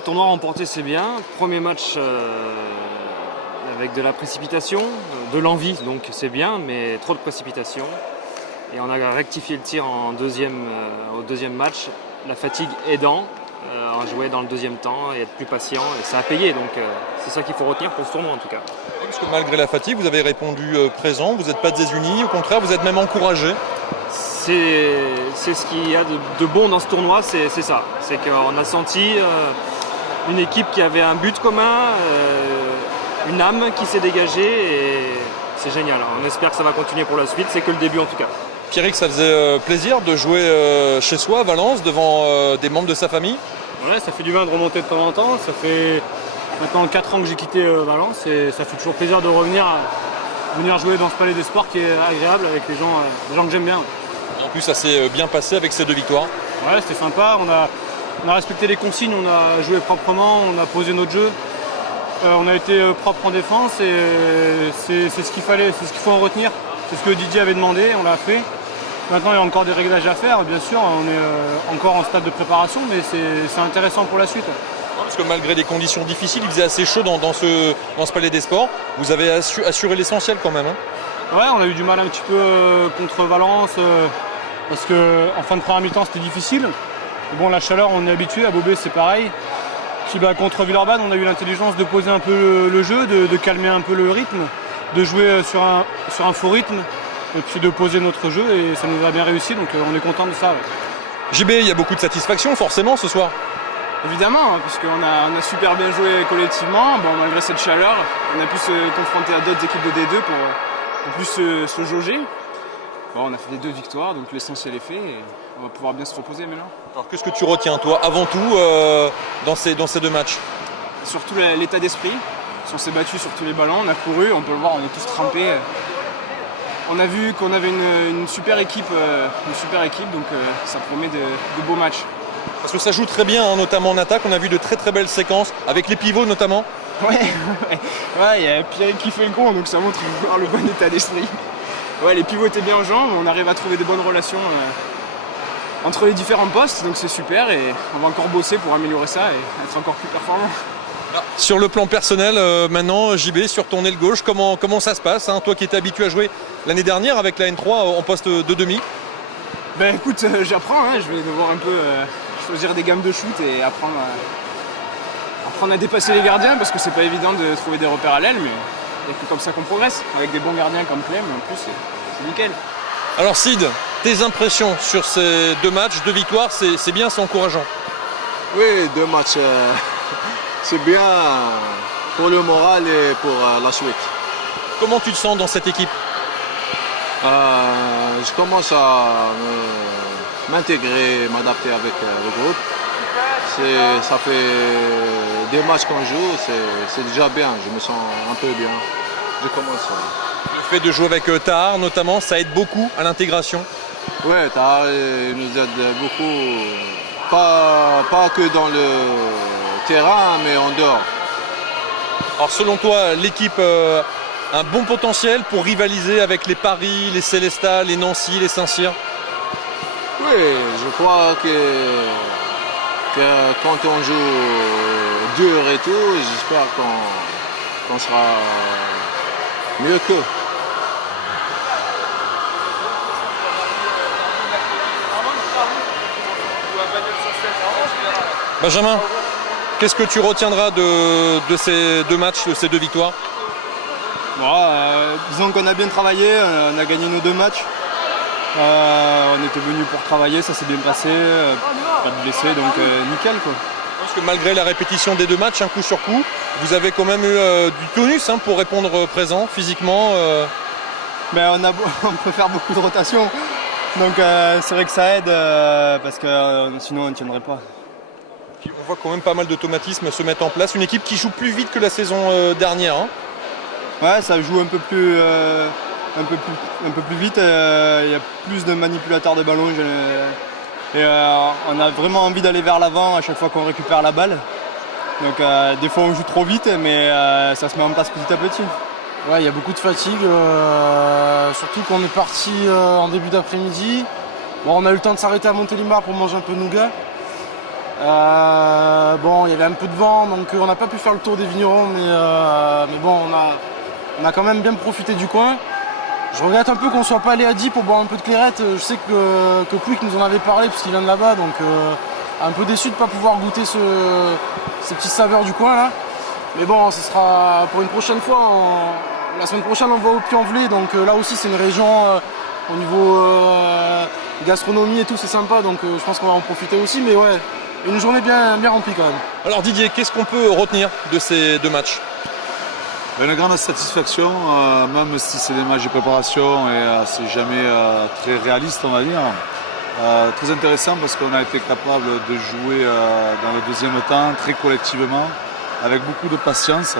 Ouais, tournoi remporté, c'est bien. Premier match avec de la précipitation, de l'envie, donc c'est bien, mais trop de précipitation. Et on a rectifié le tir au deuxième match, la fatigue aidant. On jouait dans le deuxième temps et être plus patient, et ça a payé, donc c'est ça qu'il faut retenir pour ce tournoi en tout cas. Parce que malgré la fatigue, vous avez répondu présent, vous n'êtes pas désunis, au contraire, vous êtes même encouragé. C'est ce qu'il y a de bon dans ce tournoi, c'est ça. C'est qu'on a senti une équipe qui avait un but commun, une âme qui s'est dégagée, et c'est génial. On espère que ça va continuer pour la suite, c'est que le début en tout cas. Pierrick, ça faisait plaisir de jouer chez soi à Valence devant des membres de sa famille? Ouais, ça fait du bien de remonter de temps en temps. Ça fait maintenant 4 ans que j'ai quitté Valence et ça fait toujours plaisir de venir jouer dans ce palais des sports qui est agréable avec les gens que j'aime bien. En plus, ça s'est bien passé avec ces 2 victoires. Ouais, c'était sympa. On a respecté les consignes, on a joué proprement, on a posé notre jeu. On a été propre en défense et c'est ce qu'il fallait, c'est ce qu'il faut en retenir. C'est ce que Didier avait demandé, on l'a fait. Maintenant, il y a encore des réglages à faire, bien sûr. On est encore en stade de préparation, mais c'est intéressant pour la suite. Parce que malgré des conditions difficiles, il faisait assez chaud dans ce palais des sports. Vous avez assuré l'essentiel quand même. Hein. Ouais, on a eu du mal un petit peu contre Valence, parce qu'en fin de première mi-temps, c'était difficile. Bon, la chaleur, on est habitué. À Bobé, c'est pareil. Puis, contre Villeurbanne, on a eu l'intelligence de poser un peu le jeu, de calmer un peu le rythme, de jouer sur un faux rythme. Et puis de poser notre jeu, et ça nous a bien réussi, donc on est content de ça. Ouais. JB, il y a beaucoup de satisfaction forcément ce soir. Évidemment, parce qu'on a super bien joué collectivement. Bon, malgré cette chaleur, on a pu se confronter à d'autres équipes de D2 pour plus se jauger. Bon, on a fait les 2 victoires, donc l'essentiel est fait et on va pouvoir bien se reposer maintenant. Alors qu'est-ce que tu retiens toi avant tout dans ces 2 matchs? Surtout l'état d'esprit. On s'est battu sur tous les ballons, on a couru, on peut le voir, on est tous trempés. On a vu qu'on avait une super équipe, donc ça promet de beaux matchs. Parce que ça joue très bien, hein, notamment en attaque. On a vu de très très belles séquences, avec les pivots notamment. Ouais, il y a Pierrick qui fait le con, donc ça montre le bon état d'esprit. Ouais, les pivots étaient bien en jambes, on arrive à trouver des bonnes relations entre les différents postes, donc c'est super et on va encore bosser pour améliorer ça et être encore plus performant. Sur le plan personnel, maintenant, JB, sur ton aile gauche, comment ça se passe hein, toi qui étais habitué à jouer l'année dernière avec la N3 en poste de demi? Ben écoute, j'apprends, hein, je vais devoir un peu choisir des gammes de shoot et apprendre à dépasser les gardiens parce que c'est pas évident de trouver des repères à l'aile, mais il n'y a que comme ça qu'on progresse, avec des bons gardiens comme Clem, en plus c'est nickel. Alors Sid, tes impressions sur ces 2 matchs, 2 victoires, c'est bien, c'est encourageant? Oui, 2 matchs. C'est bien pour le moral et pour la suite. Comment tu te sens dans cette équipe? Je commence à m'intégrer, m'adapter avec le groupe. Ça fait des matchs qu'on joue, c'est déjà bien, je me sens un peu bien. Je commence. Le fait de jouer avec Tahar notamment, ça aide beaucoup à l'intégration? Oui, Tahar nous aide beaucoup, pas que dans le terrain, mais en dehors. Alors selon toi, l'équipe a un bon potentiel pour rivaliser avec les Paris, les Célestat, les Nancy, les Saint-Cyr? Oui, je crois que quand on joue dur et tout, j'espère qu'on sera mieux qu'eux. Benjamin, qu'est-ce que tu retiendras de ces 2 matchs, de ces 2 victoires? Disons qu'on a bien travaillé, on a gagné nos 2 matchs. On était venus pour travailler, ça s'est bien passé, pas de blessés, donc nickel quoi. Parce que malgré la répétition des 2 matchs, un coup sur coup, vous avez quand même eu du tonus hein, pour répondre présent, physiquement. On peut faire beaucoup de rotations, donc c'est vrai que ça aide, parce que sinon on ne tiendrait pas. Puis on voit quand même pas mal d'automatismes se mettre en place. Une équipe qui joue plus vite que la saison dernière. Hein. Ouais, ça joue un peu plus vite. Il y a plus de manipulateurs de ballon. Et on a vraiment envie d'aller vers l'avant à chaque fois qu'on récupère la balle. Donc des fois on joue trop vite, mais ça se met en place petit à petit. Ouais, il y a beaucoup de fatigue, surtout qu'on est parti en début d'après-midi. Bon, on a eu le temps de s'arrêter à Montélimar pour manger un peu de nougat. Bon, il y avait un peu de vent, donc on n'a pas pu faire le tour des vignerons, mais bon, on a quand même bien profité du coin. Je regrette un peu qu'on ne soit pas allé à Die pour boire un peu de clairette. Je sais que Pouic nous en avait parlé puisqu'il vient de là-bas, donc un peu déçu de ne pas pouvoir goûter ces petites saveurs du coin là. Mais bon, ce sera pour une prochaine fois. La semaine prochaine, on va au Puy-en-Velay, donc là aussi c'est une région au niveau gastronomie et tout, c'est sympa, donc je pense qu'on va en profiter aussi. Mais ouais, une journée bien remplie quand même. Alors Didier, qu'est-ce qu'on peut retenir de ces 2 matchs? Une grande satisfaction, même si c'est des matchs de préparation et c'est jamais très réaliste, on va dire. Très intéressant parce qu'on a été capable de jouer dans le deuxième temps très collectivement, avec beaucoup de patience.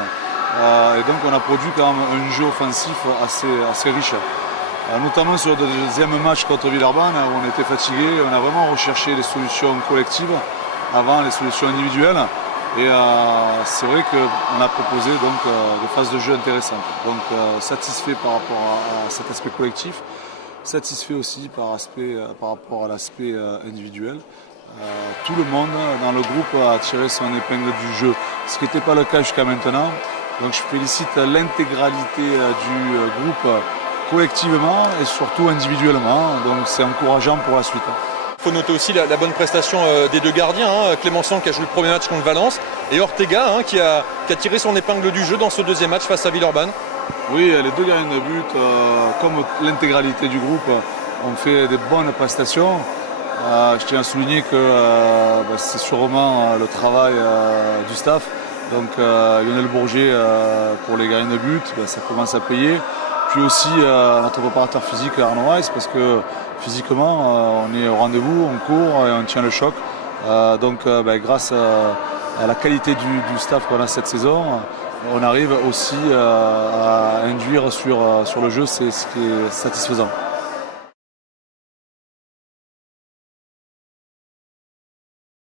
Et donc on a produit quand même un jeu offensif assez riche. Notamment sur le deuxième match contre Villeurbanne où on était fatigué, on a vraiment recherché les solutions collectives avant les solutions individuelles. Et c'est vrai qu'on a proposé donc des phases de jeu intéressantes. Donc satisfait par rapport à cet aspect collectif, satisfait aussi par rapport à l'aspect individuel. Tout le monde dans le groupe a tiré son épingle du jeu, ce qui n'était pas le cas jusqu'à maintenant. Donc je félicite l'intégralité du groupe collectivement et surtout individuellement. Donc c'est encourageant pour la suite. Il faut noter aussi la bonne prestation des 2 gardiens, Clémençon qui a joué le premier match contre Valence et Ortega qui a tiré son épingle du jeu dans ce deuxième match face à Villeurbanne. Oui, les 2 gardiens de but, comme l'intégralité du groupe, ont fait des bonnes prestations. Je tiens à souligner que c'est sûrement le travail du staff. Donc Lionel Bourget pour les gardiens de but, ça commence à payer. Puis aussi notre préparateur physique Arnaud Weiss, parce que physiquement on est au rendez-vous, on court et on tient le choc. Donc grâce à la qualité du staff qu'on a cette saison, on arrive aussi à induire sur le jeu, c'est ce qui est satisfaisant.